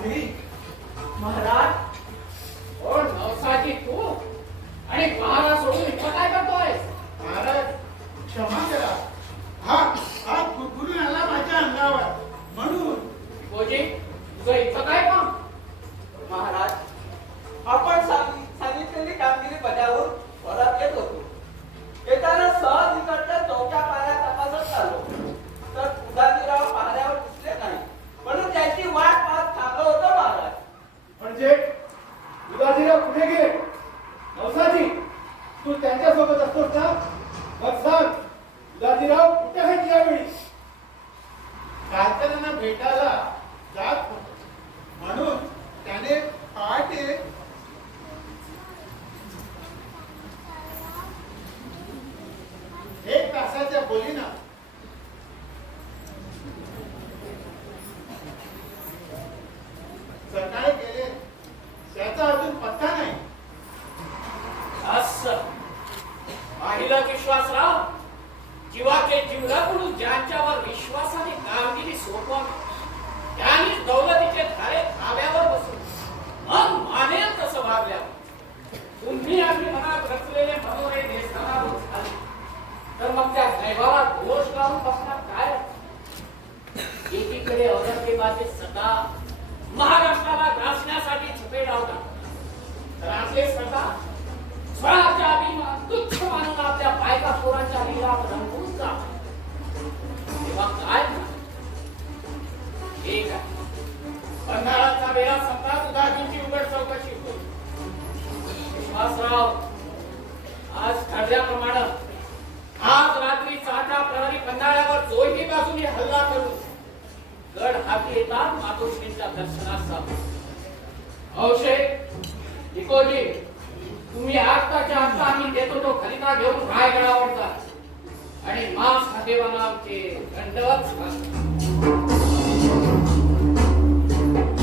Maravilha. तू त्यांच्यासोबत असतोस ना? मग सांग दाजीराव कुठे आहेत यावेळी? कांचनांना भेटायला जात होतो. म्हणून त्याने पहाटे एक तासाच्या बोलीनं सकाळी पाहिला विश्वासराव जीवाचे जीवनाकडून ज्यांच्यावर विश्वासाने कामगिरी सोपवा त्यांनी दौलतीचे धारे खाव्यावर बसून मन मानेल तसं वागल्या तुम्ही आपली मनात रचलेले मनोरे नेसताना झाले तर मग त्या दैवाला दोष लावून बसणार काय? एकीकडे औरंगजेबाचे सदा महाराष्ट्राला ग्रासण्यासाठी छुपे लावतात. तर आपले सदा आज ठरल्याप्रमाणे आज रात्री चाटा प्रणाली बंधाऱ्यावर दोन्ही बाजूने हल्ला करून गड हाती येतात मातोश्रींच्या दर्शनास औषे निकोजी तुम्ही आत्ताच्या आत्ता आम्ही देतो तो खलिता घेऊन रायगडावरचा आणि मास खातेवाना आमचे दंडवत